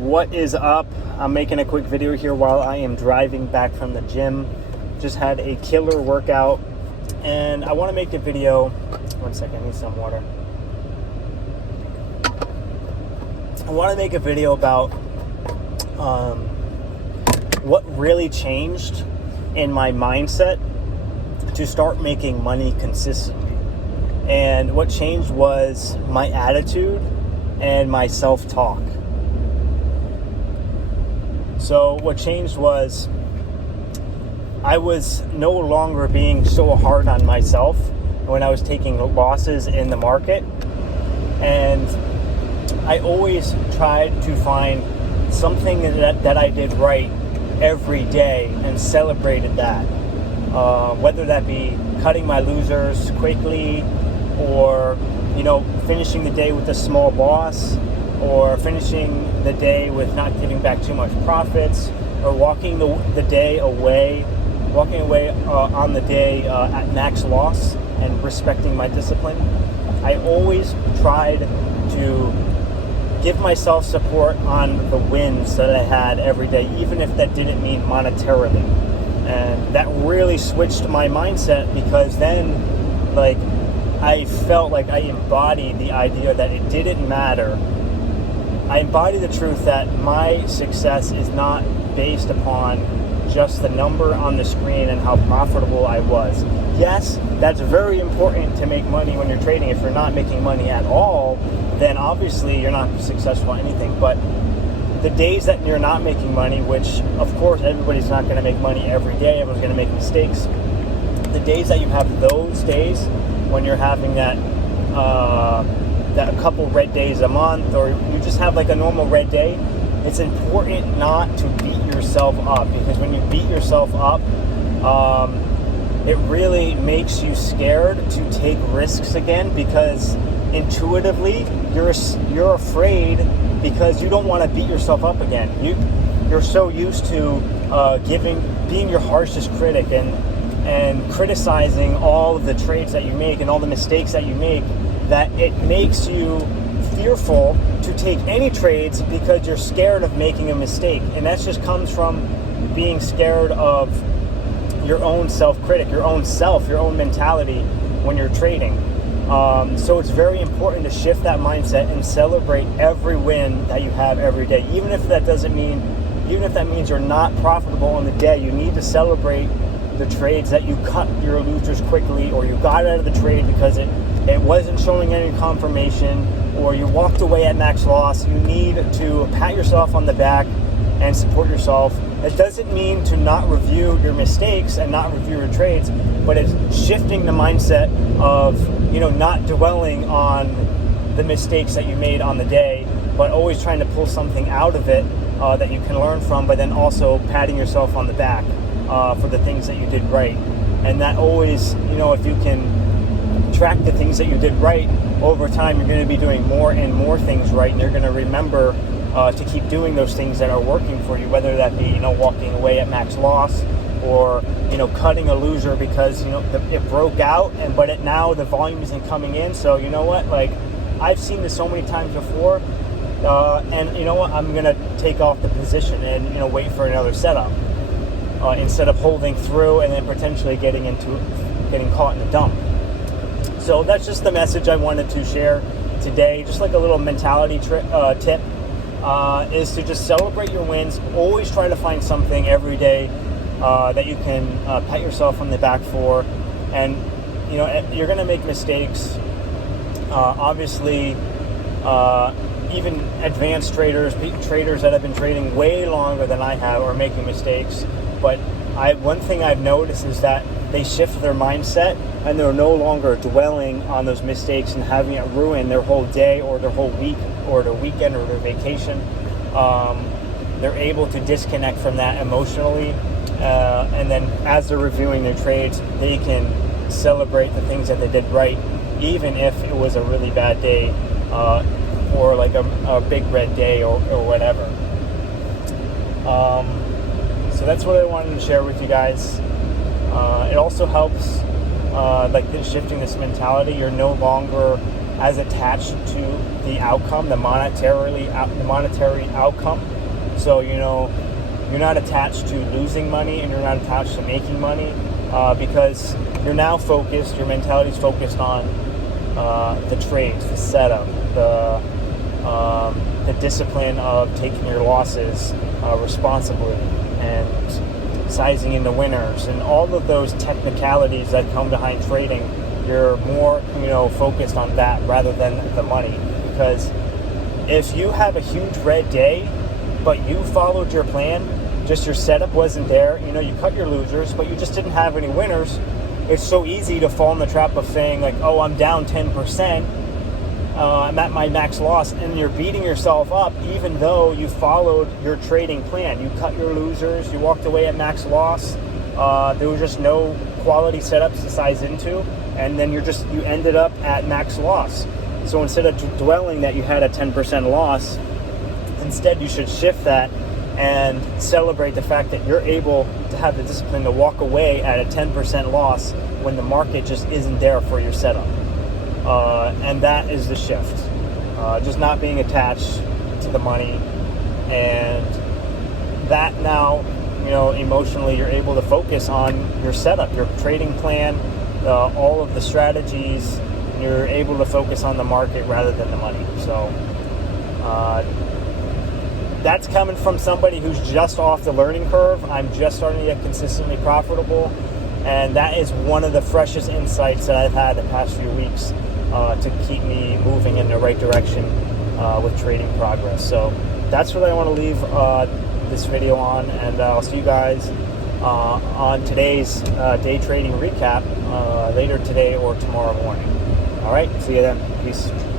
What is up? I'm making a quick video here while I am driving back from the gym. Just had a killer workout, and I want to make a video. One second, I need some water. I want to make a video about what really changed in my mindset to start making money consistently. And what changed was my attitude and my self-talk. So what changed was I was no longer being so hard on myself when I was taking losses in the market. And I always tried to find something that I did right every day and celebrated that. Whether that be cutting my losers quickly, or finishing the day with a small loss, or finishing the day with not giving back too much profits, or walking away on the day at max loss and respecting my discipline. I always tried to give myself support on the wins that I had every day, even if that didn't mean monetarily. And that really switched my mindset, because then I felt like I embodied the idea that it didn't matter. I embody the truth that my success is not based upon just the number on the screen and how profitable I was. Yes, that's very important to make money when you're trading. If you're not making money at all, then obviously you're not successful at anything. But the days that you're not making money, which of course everybody's not going to make money every day, everyone's going to make mistakes. The days that you have those days when you're having that a couple red days a month, or you just have like a normal red day, it's important not to beat yourself up, because when you beat yourself up, it really makes you scared to take risks again, because intuitively you're afraid, because you don't want to beat yourself up again. You're so used to being your harshest critic and criticizing all of the trades that you make and all the mistakes that you make, that it makes you fearful to take any trades, because you're scared of making a mistake. And that just comes from being scared of your own self-critic, your own mentality when you're trading. So it's very important to shift that mindset and celebrate every win that you have every day. Even if that means you're not profitable on the day, you need to celebrate the trades that you cut your losers quickly, or you got out of the trade because it wasn't showing any confirmation, or you walked away at max loss. You need to pat yourself on the back and support yourself. It doesn't mean to not review your mistakes and not review your trades, but it's shifting the mindset of not dwelling on the mistakes that you made on the day, but always trying to pull something out of it that you can learn from, but then also patting yourself on the back for the things that you did right. And that always, if you can track the things that you did right over time, you're going to be doing more and more things right, and you're going to remember to keep doing those things that are working for you, whether that be walking away at max loss, or cutting a loser because it broke out, but now the volume isn't coming in. So you know what, I've seen this so many times before, and you know what, I'm going to take off the position and wait for another setup, instead of holding through and then potentially getting caught in a dump. So that's just the message I wanted to share today. Just like a little mentality tip, is to just celebrate your wins. Always try to find something every day that you can pat yourself on the back for. And you're going to make mistakes. Obviously, even advanced traders that have been trading way longer than I have, are making mistakes. But one thing I've noticed is that they shift their mindset, and they're no longer dwelling on those mistakes and having it ruin their whole day, or their whole week, or their weekend, or their vacation. They're able to disconnect from that emotionally, and then as they're reviewing their trades, they can celebrate the things that they did right, even if it was a really bad day, or like a big red day, or whatever. So that's what I wanted to share with you guys. It also helps, shifting this mentality. You're no longer as attached to the outcome, the monetary outcome. So, you know, you're not attached to losing money and you're not attached to making money because you're now focused, your mentality is focused on the trades, the setup, the discipline of taking your losses responsibly and sizing in the winners and all of those technicalities that come behind trading. You're more, you know, focused on that rather than the money. Because if you have a huge red day, but you followed your plan, just your setup wasn't there, you know, you cut your losers, but you just didn't have any winners, it's so easy to fall in the trap of saying like, oh, I'm down 10%, I'm at my max loss, and you're beating yourself up even though you followed your trading plan. You cut your losers, you walked away at max loss, there was just no quality setups to size into, and then you ended up at max loss. So instead of dwelling that you had a 10% loss, instead you should shift that and celebrate the fact that you're able to have the discipline to walk away at a 10% loss when the market just isn't there for your setup. And that is the shift. Just not being attached to the money, and that now, you know, emotionally you're able to focus on your setup, your trading plan, all of the strategies. You're able to focus on the market rather than the money. So that's coming from somebody who's just off the learning curve. I'm just starting to get consistently profitable, and that is one of the freshest insights that I've had the past few weeks to keep me moving in the right direction with trading progress. So that's what I want to leave this video on, and I'll see you guys on today's day trading recap later today or tomorrow morning. All right, see you then. Peace.